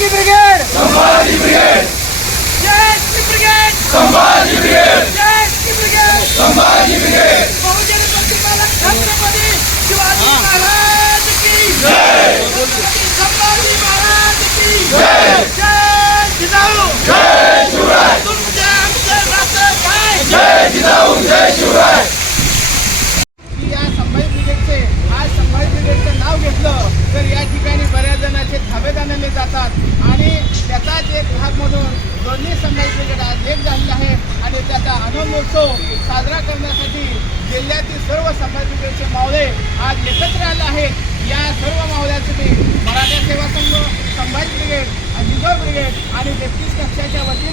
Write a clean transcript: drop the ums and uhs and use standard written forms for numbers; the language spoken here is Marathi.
की ब्रिगेड, संभाजी ब्रिगेड, जय की ब्रिगेड, संभाजी ब्रिगेड, जय की ब्रिगेड, संभाजी ब्रिगेड, बहुजन प्रतिपालक छत्रपती शिवाजी महाराज की जय, छत्रपती संभाजी महाराज की जय, जय जिजाऊ, जय शिवराय, तुमचे आमचे नाते काय, जय जिजाऊ, जय शिवराय. या संभाजी ब्रिगेडचे आज संभाजी ब्रिगेडचं नाव घेतलं तर या ठिकाणी बऱ्याच जणांचे धाबे जाणले जातात आणि त्याचाच एक भाग म्हणून दोन्ही संभाजी ब्रिगेड आज एक झालेले आहे आणि त्याचा आनंदोत्सव साजरा करण्यासाठी जिल्ह्यातील सर्व संभाजी ब्रिगेडचे मावळे आज एकत्र आले आहेत. या सर्व मावळ्यांसाठी मराठा सेवा संघ, संभाजी ब्रिगेड, जिजाऊ ब्रिगेड आणि 33 कक्षाच्या वतीने